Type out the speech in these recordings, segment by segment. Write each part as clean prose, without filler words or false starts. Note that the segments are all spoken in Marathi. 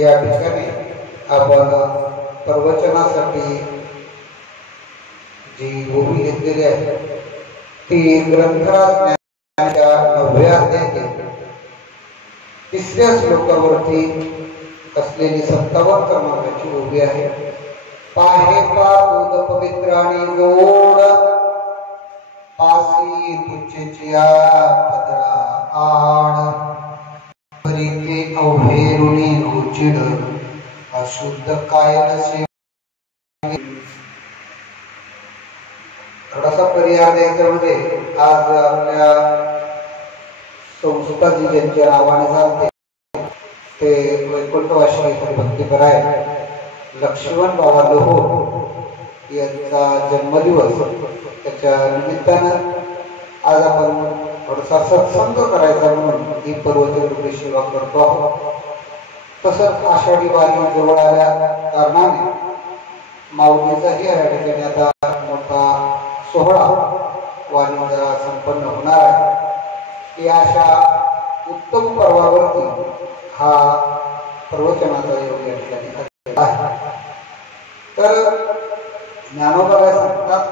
या ठिकाणी आपण प्रवचनासाठी जी भूमी घेतलेली आहे ती ग्रंथराज ज्ञानाच्या 9व्या अध्यायातील 3ऱ्या श्लोकावरती असलेली 57 क्रमांकाची भूमी आहे. पाहे दूध पवित्राणी गोड पासी तुझ्या पदरा आण परिते अवहेरुणी गोचिड अशुद्ध काय नसे. थोडासा पर्याय द्यायचा म्हणजे आज आपल्या संस्था जी ज्यांच्या नावाने चालते ते वैकुंठवासी भक्तीपर आहे लक्ष्मण बाबा लोहोर यांचा जन्मदिवस. त्याच्या निमित्तानं आज आपण थोडासा सत्संग करायचा म्हणून ही प्रवचन रूपी सेवा करतो आहोत. तसंच आषाढी वारी जवळ आल्या कारणाने माऊलीचाही या ठिकाणी आता मोठा सोहळा वारीचा संपन्न होणार आहे. या अशा उत्तम पर्वावरती हा प्रवचनाचा योग या ठिकाणी आहे. तर ज्ञानोबा सांगतात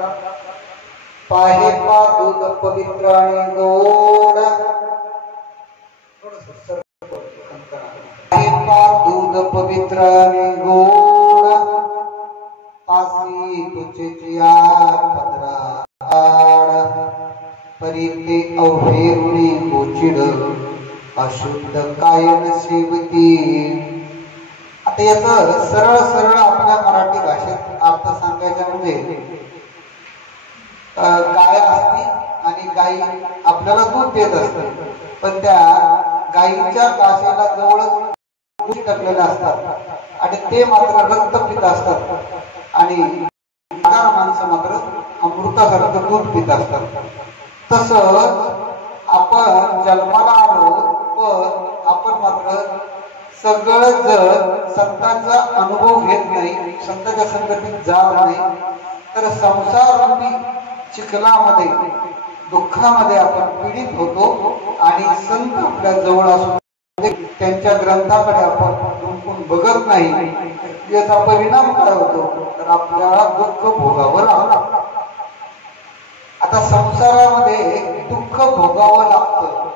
पाहे दूध पवित्राणी गोड दूध पवित्राणी गोड पासी तुझ्या पदरा आड परिते अवहेरुणी गोचिड अशुद्ध कायन सेवती. आता याचा सरळ सरळ आपल्या मराठी भाषेत अर्थ सांगायचा म्हणजे गाय असते आणि गाई आपल्याला दूध देत असते, पण त्या गाईच्या काशेला जवळच दूध टाकलेले असतात आणि ते मात्र रक्त पित असतात आणि माणसं मात्र अमृतासारखं दूध पित असतात. तसंच आपण जन्माला आलो पण आपण मात्र सगळं जर संतांचा अनुभव घेत नाही, संतांच्या संगतीत जात नाही, तर संसार रूपी चिखलामध्ये दुःखामध्ये आपण पीडित होतो आणि संत आपल्या जवळ असून त्यांच्या ग्रंथाकडे आपण डुंकून बघत नाही. याचा परिणाम काय होतो तर आपल्याला दुःख भोगावं लागतं. आता संसारामध्ये दुःख भोगावं लागतं.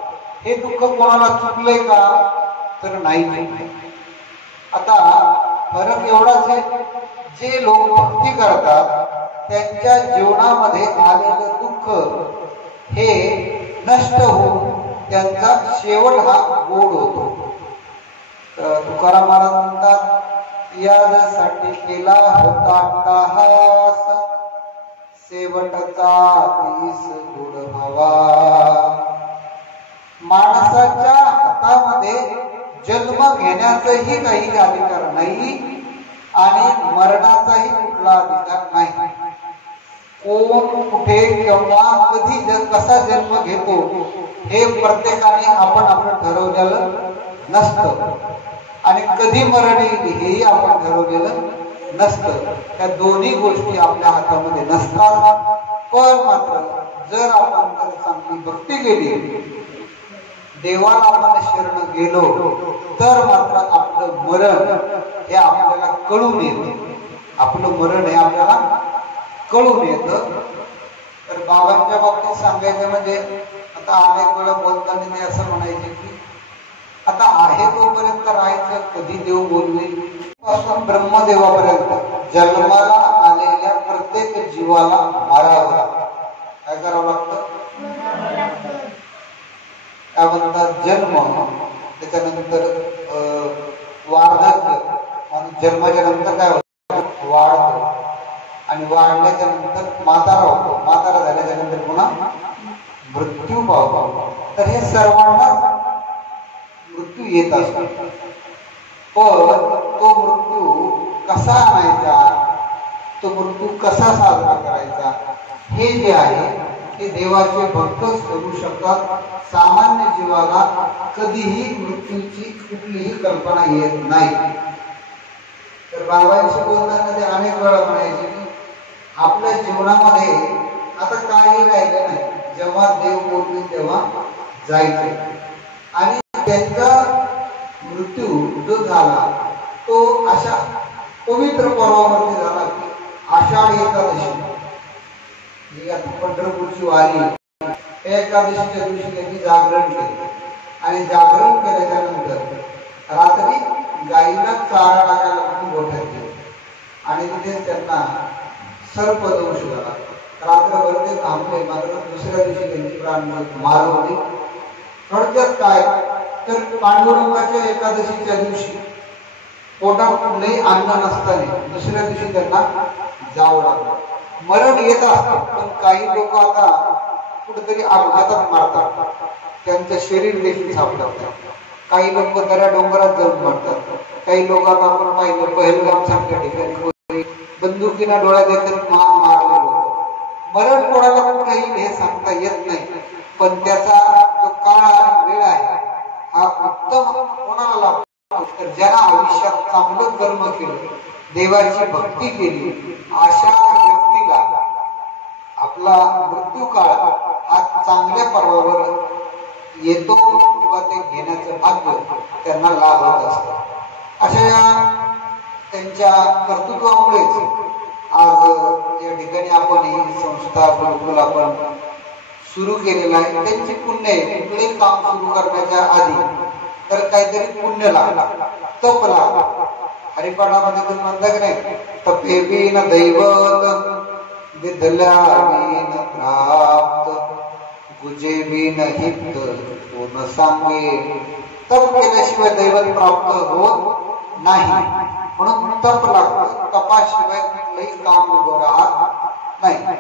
हे दुःख कोणाला चुकलंय का तर नाही. आता फरक एवढाच आहे, जे लोक भक्ती करतात त्यांच्या जीवनामध्ये आलेलं दुःख हे नष्ट होऊन त्यांचा शेवट हा गोड होतो. तुकाराम महाराज म्हणतात यासाठी केला होता टाहास शेवटचा तीस गोड व्हावा. माणसाच्या हातामध्ये जन्म घेण्याचाही काही अधिकार नाही आणि मरणाचाही कुठला अधिकार नाही. कोण कुठे केव्हा कधी कसा जन्म घेतो हे प्रत्येकाने आपण ठरवलेलं नसतं आणि कधी मरण येईल हेही आपण ठरवलेलं नसतं. त्या दोन्ही गोष्टी आपल्या हातामध्ये नसतात. पण मात्र जर आपण चांगली भक्ती केली, देवाला आपण शरण गेलो तर मात्र आपलं मरण हे आपल्याला कळून येतं. आपलं मरण हे आपल्याला कळून येतं. तर बाबांच्या बाबतीत सांगायचं म्हणजे आता अनेक वेळा बोलताना ते असं म्हणायचे की आता आहे तोपर्यंत राहायचं, कधी देव बोलवेल. पासून ब्रह्मदेवापर्यंत जन्माला आलेल्या प्रत्येक जीवाला मारावं. काय करावं लागतं? काय म्हणतात? जन्म, त्याच्यानंतर वार्धक्य, जन्माच्या नंतर काय होतं? वाढतो आणि वाढल्याच्या नंतर म्हातारा होतो, म्हातारा झाल्याच्या नंतर पुन्हा मृत्यू पावतो. तर हे सर्वांना मृत्यू येत असतो. पण तो मृत्यू कसा आणायचा, तो मृत्यू कसा साजरा करायचा हे जे आहे ते देवाचे भक्तच करू शकतात. सामान्य जीवाला कधीही मृत्यूची कुठलीही कल्पना येत नाही. तर बाबांशी बोलताना ते अनेक वेळा म्हणायचे की आपल्या जीवनामध्ये आता काही राहिलं नाही, जेव्हा देव बोलतील तेव्हा जायचं. आणि त्यांचा मृत्यू जो झाला तो अशा पवित्र पर्वामध्ये झाला की आषाढ एकादशी, जी आता पंढरपूरची वारी, एकादशीच्या दिवशी त्यांनी जागरण केले आणि जागरण केल्याच्या नंतर रात्री गाईला चारा टाकायला म्हणून गोठ्यात गेले आणि तिथे त्यांना सर्पदंश झाला. रात्रभर ते थांबले, मात्र दुसऱ्या दिवशी त्यांची प्राणज्योत मारवली. थोडक्यात काय तर पांडुरंगाच्या एकादशीच्या दिवशी पोटात कुठलंही अन्न नसताना दुसऱ्या दिवशी त्यांना जावं लागलं. मरण येत असतं, पण काही लोक आता कुठेतरी अपघातात मारतात, त्यांचं शरीर देखील सापडतात. काही लोक दऱ्या डोंगरात जाऊन मारतात. काही लोक आता आपण पाहिलं पहलगाम सारख्या ठिकाणी बंदुकीना डोळ्या देखील मारले लोक. मरण कोणाला कुठेही हे सांगता येत नाही, पण त्याचा जो काळ आणि वेळ आहे हा उत्तम कोणाला लागतो तर ज्याला आयुष्यात चांगलं कर्म केलं, देवाची भक्ती केली, अशा व्यक्तीला आपला मृत्यू काळ हा चांगल्या पर्वावर येतो किंवा ते घेण्याचं भाग्य त्यांना लाभत असतं. अशा या त्यांच्या कर्तृत्वामुळेच आज या ठिकाणी आपण ही संस्था गुरुकुल आपण सुरू केलेलं आहे. त्यांची पुण्य आहे. कुठले काम सुरू करण्याच्या आधी तर काहीतरी पुण्य लागला, तप लागला. हरिपाठामध्ये तुम्ही म्हणता की नाही, तपे बिन दैवत विधल्या बिन प्राप्त, गुजे बिन हित कोण सांगे. तप केल्याशिवाय दैवत प्राप्त होत नाही, म्हणून तप लागतं. तपाशिवाय कुठलंही काम उभं राहत नाही.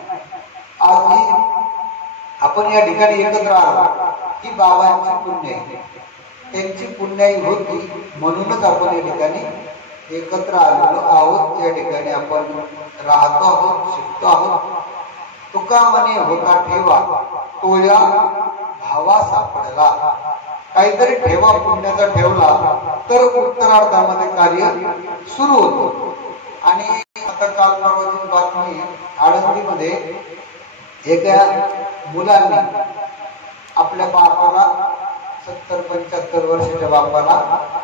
आज ही आपण या ठिकाणी एकत्र आलो ही बाबांची पुण्य आहे. त्यांची पुण्याई होती म्हणूनच आपण या ठिकाणी एकत्र आलेलो आहोत. त्या ठिकाणी आपण राहतो आहोत, शिकतो आहोत. तुका म्हणे होता ठेवा, तो या भावा सापडला. काहीतरी ठेवा पुण्याचा ठेवला तर उत्तरार्धामध्ये कार्य सुरू होतो. आणि आता काल परवाची बातमी, आळंदीमध्ये एका मुलांनी आपल्या बापाला 70-75 वर्षाच्या बापाला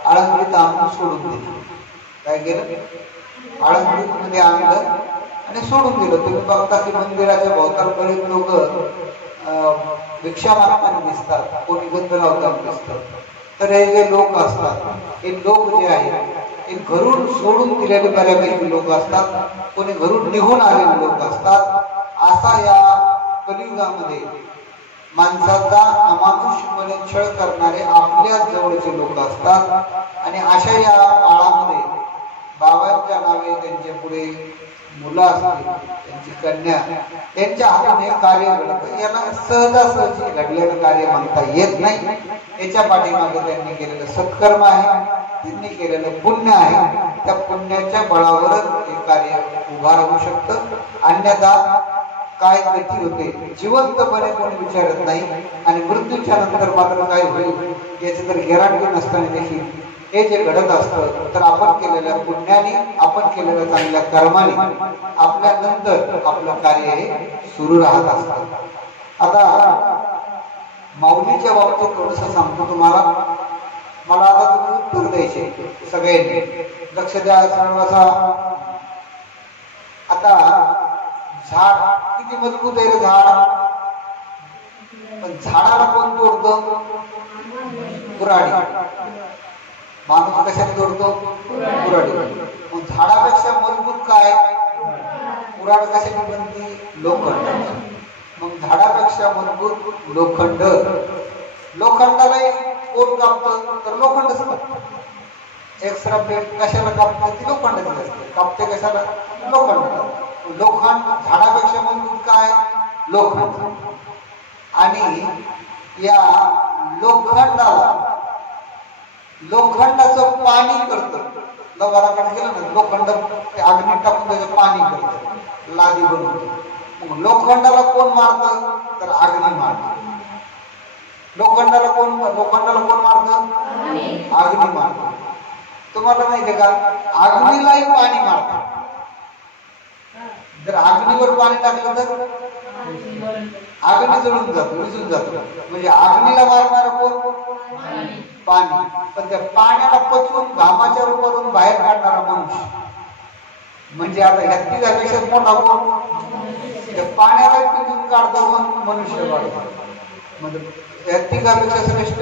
आळंदीत आणून सोडून दिलं. काय केलं? आळंदीत मध्ये आणलं आणि सोडून दिलं. तुम्ही बघता की मंदिराच्या भोवताल बरेच लोक भिक्षा मागताना दिसतात, कोणी गंध लावताना दिसतात. तर हे जे लोक असतात, हे लोक जे आहेत हे घरून सोडून दिलेले बऱ्यापैकी लोक असतात, कोणी घरून निघून आलेले लोक असतात. असा या कलियुगामध्ये माणसाचा अमानुषपणे छळ करणारे आपल्या जवळचे लोक असतात. आणि अशा या काळामध्ये बाबांच्या नावे त्यांच्या पुढे मुलं असतील, त्यांची कन्या, त्यांच्या हातून हे कार्य घडतं. याला सहजासहजी घडलेलं कार्य म्हणता येत नाही. याच्या पाठीमागे त्यांनी केलेलं सत्कर्म आहे, त्यांनी केलेलं पुण्य आहे. त्या पुण्याच्या बळावरच हे कार्य उभा राहू शकतं. अन्यथा काय गती होते जिवंतपणे कोणी विचारत नाही, आणि मृत्यूच्या नंतर मात्र काय होईल याची तर गॅरंटी नसताना देखील हे जे घडत असतं तर आपण केलेल्या पुण्याने, आपण केलेल्या चांगल्या कर्माने आपल्या नंतर आपलं कार्य हे सुरू राहत असतं. आता माऊलीच्या बाबतीत थोडस सांगतो तुम्हाला. मला आता तुम्ही उत्तर द्यायचे सगळ्यांनी, लक्ष द्या सर्वांचा. आता झाड किती मजबूत आहे रे झाड, पण झाडाला कोण तोडतो? कुऱ्हाडी. माणूस कशाने तोडतो? कुऱ्हाडी. मग झाडापेक्षा मजबूत काय? कुऱ्हाड कशाने बनती? लोखंड. मग झाडापेक्षा मजबूत लोखंड. लोखंडाला कोण कापतं? तर लोखंडच कापतं. एक्स्ट्रा प्लेट कशाला कापतं? ती लोखंडाची असते. कापते कशाला? लोखंड. लोखंड झाडापेक्षा मजबूत काय? लोखंड. आणि या लोखंडाचं पाणी करतं. लवाराकडे गेलं ना, लोखंड अग्नीत टाकून त्याचं पाणी करतं, लादी बनवतं. लोखंडाला कोण मारतं? तर अग्नी मारतं. लोखंडाला कोण मारतं? अग्नी मारतं. तुम्हाला माहिती आहे का, अग्नीलाही पाणी मारतं. जर अग्नीवर पाणी टाकलं तर अग्नी जळून जातो, विझून जातो. म्हणजे अग्नीला मारणार कोण? पाणी. पण त्या पाण्याला पचवून घामाच्या रूपातून बाहेर म्हणजे आता ह्या तिघापेक्षा मोठा कोण? पाण्याला पिऊन काढतो मनुष्य काढतो. म्हणजे ह्या तिघापेक्षा श्रेष्ठ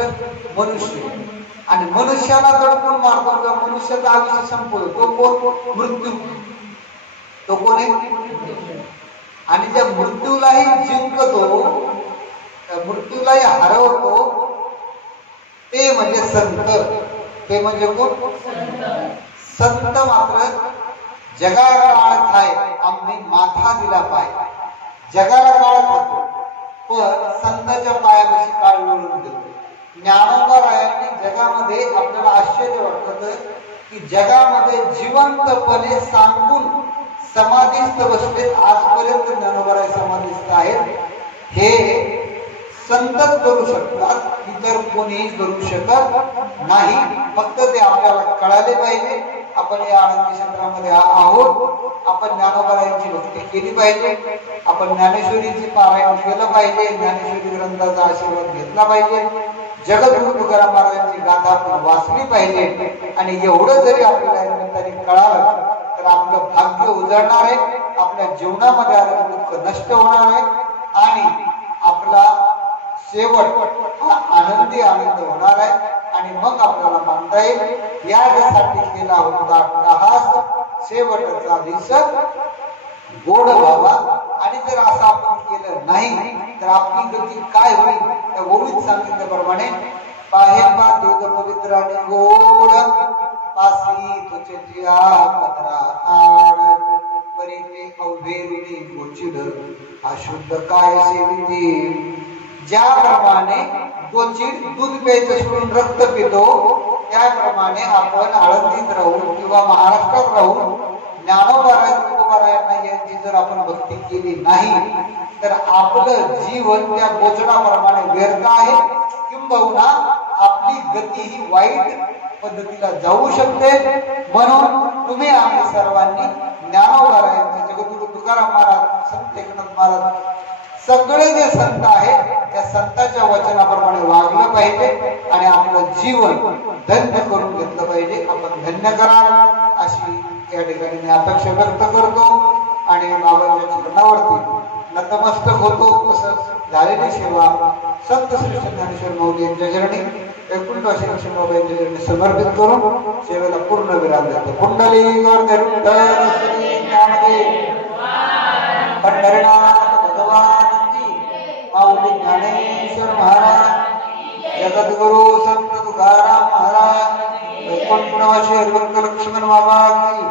मनुष्य. आणि मनुष्याला दडपून मारतो किंवा मनुष्याचं आयुष्य संपवतो तो कोण? मृत्यू. तो कोण आहे? आणि ज्या मृत्यूलाही जिंकतो, मृत्यूलाही हरवतो, ते म्हणजे संत. ते म्हणजे कोण? संत. मात्र जगाला काळ थाय आम्ही माथा दिला पाय. जगाला काळ खातो पण संतांच्या पायापाशी काळ लोळून देतो. ज्ञानोबा रायांनी जगामध्ये आपल्याला आश्चर्य वाटतं की जगामध्ये जिवंतपणे सांगून समाधीस्थ बसलेत. आजपर्यंत ज्ञानोबा समाधीस्थ आहेत. हे संतच करू शकतात, इतर कोणीही करू शकत नाही. फक्त ते आपल्याला कळाले पाहिजे. आपण या आनंदी क्षेत्रामध्ये आहोत. आपण ज्ञानोबारायांची भक्ती केली पाहिजे. आपण ज्ञानेश्वरीची पारायण केलं पाहिजे. ज्ञानेश्वरी ग्रंथाचा आशीर्वाद घेतला पाहिजे. जगद्गुरु तुकाराम महाराजांची गाथा आपण वाचली पाहिजे. आणि एवढं जरी आपल्याला निमित्ताने कळालं तर आपलं भाग्य उजळणार आहे. आपल्या जीवनामध्ये आलेलं दुःख नष्ट होणार आहे आणि आपला शेवट हा आनंदी आनंद होणार आहे. आणि मग आपल्याला मानता येईल यासाठी केला होता अट्टहास शेवटचा दिवस गोड व्हावा. आणि जर असं आपण केलं नाही तर आपली गती काय होईल? त्या ओवीत सांगितल्याप्रमाणे पाहेपा दूध पवित्र आणि गोड पासी तुझ्या पत्रा आड परी ते अवघेरुनी गोचिड अशुद्ध काय सेविती. ज्याप्रमाणे गोचिड दूध प्यायचं सोडून रक्त पितो त्याप्रमाणे आपण आळंदीत राहून किंवा महाराष्ट्रात राहून ज्ञानोबा यांची जर आपण भक्ती केली नाही तर आपलं जीवन त्या गोचडाप्रमाणे व्यर्थ आहे. किंबहुना आपली गती ही वाईट पद्धतीला जाऊ शकते. म्हणून तुम्ही आम्ही सर्वांनी ज्ञानोबा यांचे जगद्गुरु तुकाराम महाराज, संत एकनाथ महाराज सगळे जे संत आहेत त्या संतांच्या वचनाप्रमाणे वागलं पाहिजे आणि आपलं जीवन धन्य करून घेतलं पाहिजे. आपण धन्य कराल अशी या ठिकाणी मी अपेक्षा व्यक्त करतो आणि बाबांच्या चरणावरती नतमस्तक होतो. तसंच झालेली सेवा संत श्री ज्ञानेश्वर माऊली यांच्या चरणी वैकुंठवासी बाबा यांच्या चरणी समर्पित करून सेवेला पूर्ण विराम देतो. कुंडली पंढरीनाथ भगवान माऊली ज्ञानेश्वर महाराज, जगद्गुरु संत तुकाराम महाराज, वैकुंठवासी हरिभक्त लक्ष्मण बाबा की